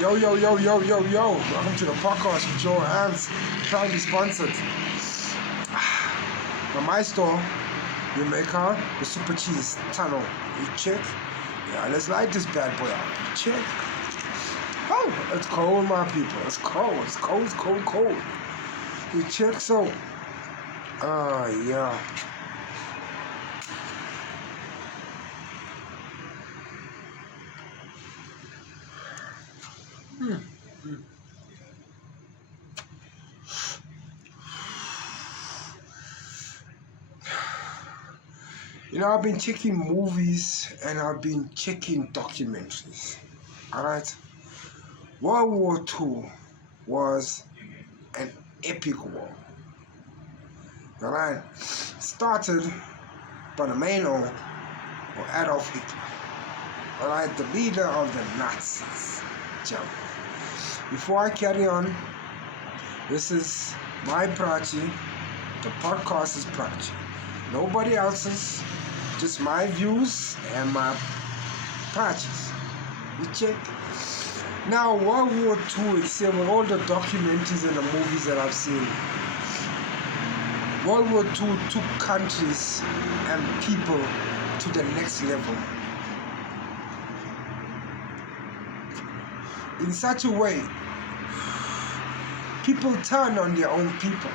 Yo, yo, yo, yo, yo, yo. Welcome to the podcast with your hands. Proudly sponsored by my store, Jamaica, the Super Cheese Tunnel. You check? Yeah, let's light this bad boy up. Check. Oh, it's cold, my people. It's cold. It's cold, it's cold, cold. You check? So, yeah. You know, I've been checking movies and I've been checking documentaries. Alright? World War II was an epic war. Alright? Started by the man or Adolf Hitler. Alright? The leader of the Nazis, Germany. Before I carry on, this is my project. The podcast is project. Nobody else's, just my views and my projects. You check? Now, World War II, except with all the documentaries and the movies that I've seen, World War II took countries and people to the next level. In such a way, people turn on their own people.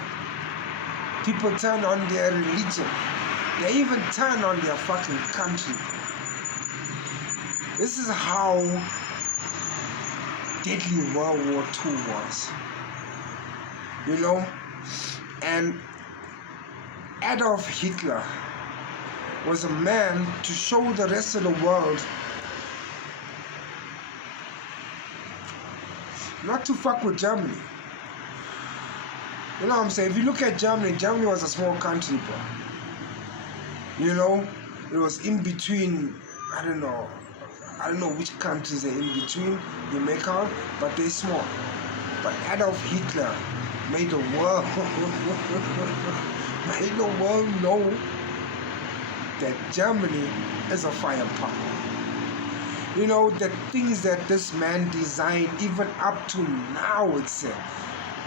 People turn on their religion. They even turn on their fucking country. This is how deadly World War II was. You know? And Adolf Hitler was a man to show the rest of the world not to fuck with Germany. You know what I'm saying? If you look at Germany, Germany was a small country, bro. You know, it was in between, I don't know which countries are in between, you make out, but they're small. But Adolf Hitler made the world, know that Germany is a firepower. You know, the things that this man designed, even up to now itself,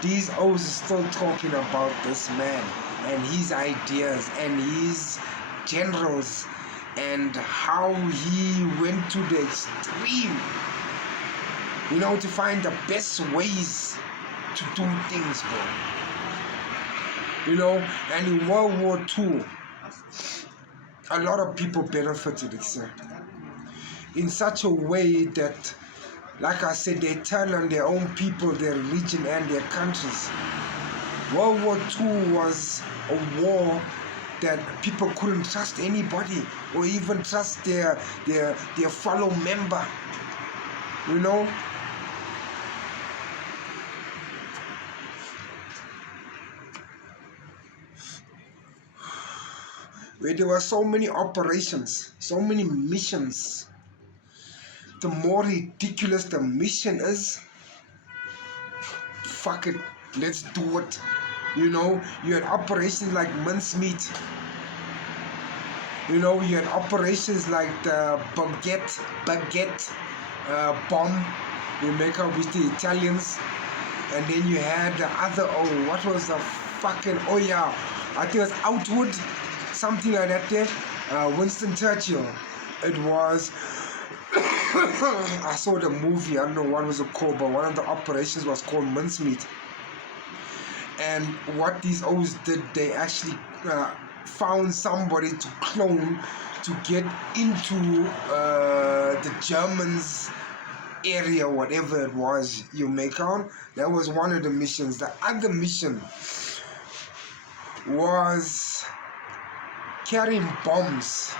these O's are still talking about this man and his ideas and his generals and how he went to the extreme, you know, to find the best ways to do things, bro. You know, and in World War II, a lot of people benefited, except in such a way that, like I said, they turn on their own people, their religion, and their countries. World War II was a war that people couldn't trust anybody or even trust their fellow member. You know? Where there were so many operations, so many missions. The more ridiculous the mission is, fuck it, let's do it. You know, you had operations like mincemeat. You know, you had operations like the baguette bomb, you make up with the Italians. And then you had the other, what was the fucking, I think it was Outwood, something like that there. Winston Churchill. It was, I saw the movie, I don't know what was it called, but one of the operations was called mincemeat. And what these O's did, they actually found somebody to clone to get into the Germans' area, whatever it was, you make out. That was one of the missions. The other mission was carrying bombs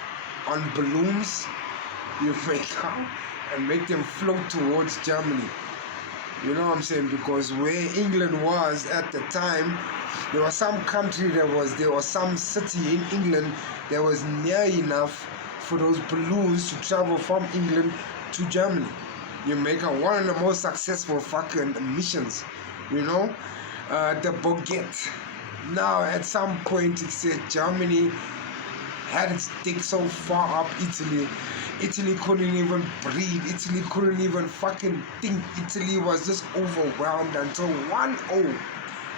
on balloons, you make out, and make them float towards Germany. You know what I'm saying? Because where England was at the time, there was some country there was some city in England that was near enough for those balloons to travel from England to Germany. You make one of the most successful fucking missions, you know? The baguette. Now, at some point, it said Germany had its dick so far up Italy. Italy couldn't even breathe. Italy couldn't even fucking think. Italy was just overwhelmed until 1-0.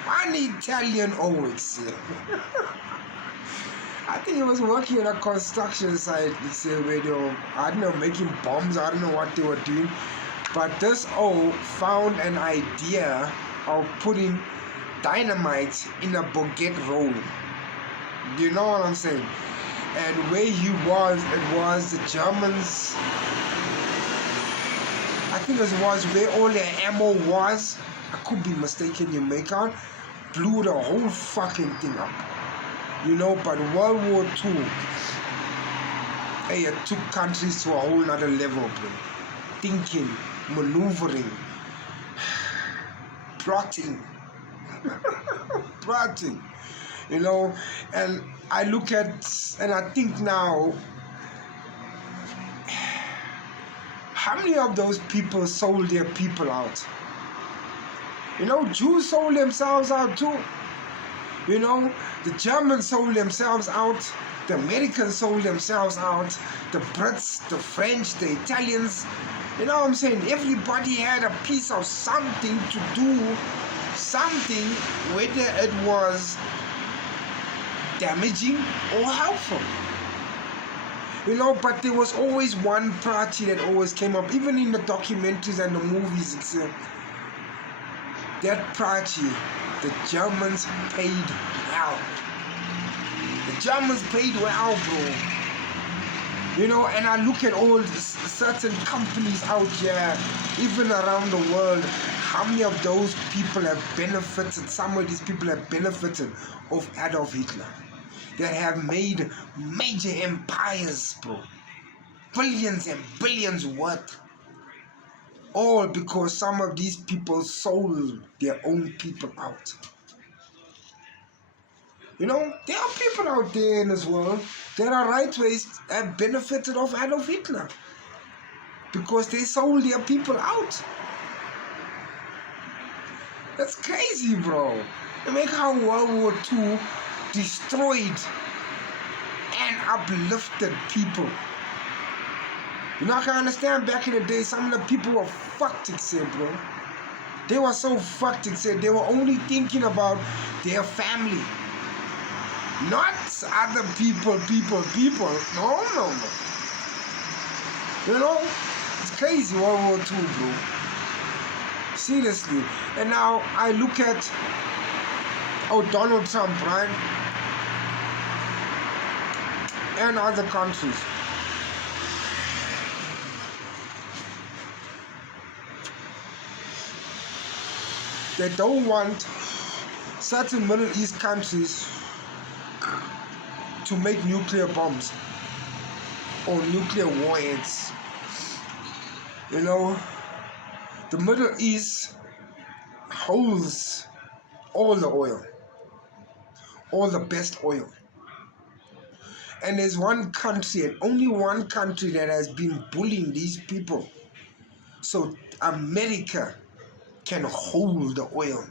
One Italian O's. I think he was working on a construction site, where they were, I don't know, making bombs. I don't know what they were doing. But this O found an idea of putting dynamite in a baguette roll. Do you know what I'm saying? And where he was, it was the Germans. I think it was where all their ammo was. I could be mistaken, you make out. Blew the whole fucking thing up. But World War II, it took countries to a whole nother level, bro. Thinking, maneuvering, plotting, plotting, and I look at, and I think now, how many of those people sold their people out? Jews sold themselves out too. The Germans sold themselves out, the Americans sold themselves out, the Brits, the French, the Italians. You know what I'm saying? Everybody had a piece of something to do, something, whether it was damaging or helpful. But there was always one party that always came up, even in the documentaries and the movies. That party, the Germans paid well. The Germans paid well, bro. And I look at all certain companies out here, even around the world, how many of those people have benefited, some of these people have benefited of Adolf Hitler, that have made major empires, bro. Billions and billions worth. All because some of these people sold their own people out. There are people out there in this world that are right ways have benefited of Adolf Hitler because they sold their people out. That's crazy, bro. They make how World War II destroyed and uplifted people. I can understand back in the day, some of the people were fucked, bro. They were so fucked, they were only thinking about their family. Not other people. No. It's crazy, World War II, bro. Seriously. And now I look at, Donald Trump, right? And other countries. They don't want certain Middle East countries to make nuclear bombs or nuclear warheads. The Middle East holds all the oil, all the best oil. And there's one country, and only one country, that has been bullying these people. So America can hold the oil.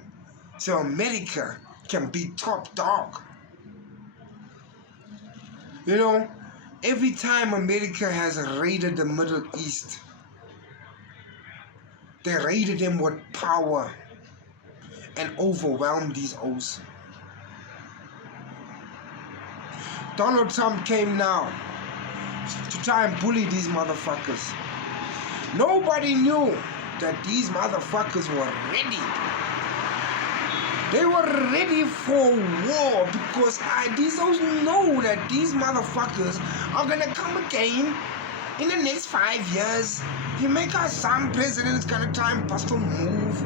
So America can be top dog. Every time America has raided the Middle East, they raided them with power and overwhelmed these O's. Donald Trump came now to try and bully these motherfuckers. Nobody knew that these motherfuckers were ready. They were ready for war because these O's know that these motherfuckers are gonna come again in the next 5 years. You make us some president's gonna try and bust a move,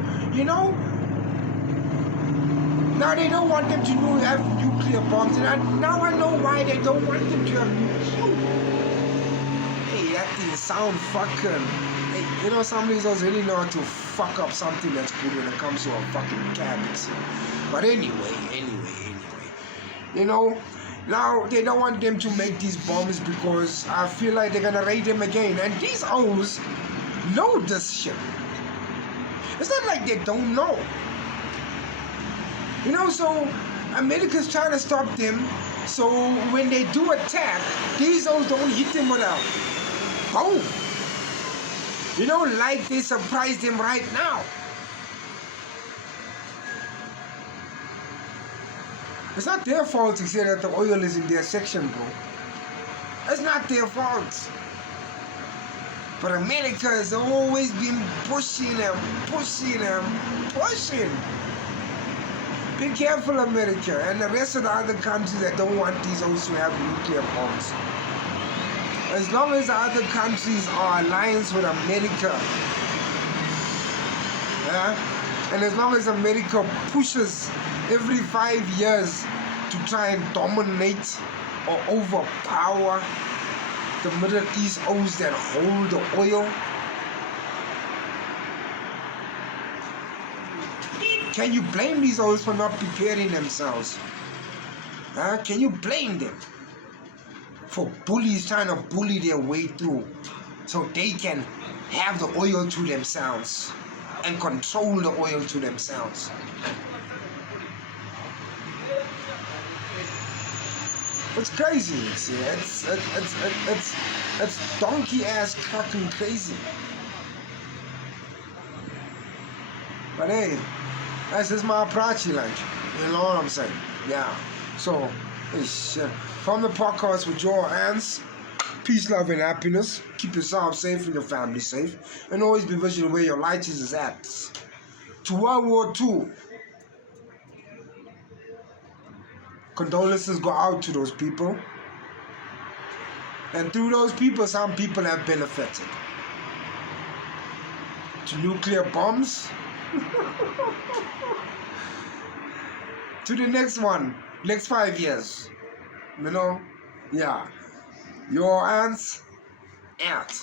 Now they don't want them to have nuclear bombs, and now I know why they don't want them to have nuclear. Hey, that thing sound fucking. Hey, some of these guys really know how to fuck up something that's good when it comes to a fucking cabbage. But anyway. Now they don't want them to make these bombs because I feel like they're gonna raid them again. And these O's know this shit. It's not like they don't know. So America's trying to stop them So when they do attack, these ones don't hit him with a boom. Like they surprised him right now. It's not their fault to say that the oil is in their section, bro. It's not their fault. But America has always been pushing them. Be careful, America, and the rest of the other countries that don't want these also have nuclear bombs. As long as the other countries are alliance with America, and as long as America pushes every 5 years to try and dominate or overpower the Middle East O's that hold the oil, can you blame these O's for not preparing themselves? Can you blame them for bullies trying to bully their way through so they can have the oil to themselves and control the oil to themselves? It's crazy. See, it's donkey ass fucking crazy. But hey, that's just my approach, like, you know what I'm saying? Yeah. So, hey, shit. From the podcast with your ants, peace, love, and happiness. Keep yourself safe and your family safe, and always be vigilant where your light is at. To World War II. Condolences go out to those people. And through those people, some people have benefited. To nuclear bombs. To the next one. Next 5 years. Yeah. Your ants out.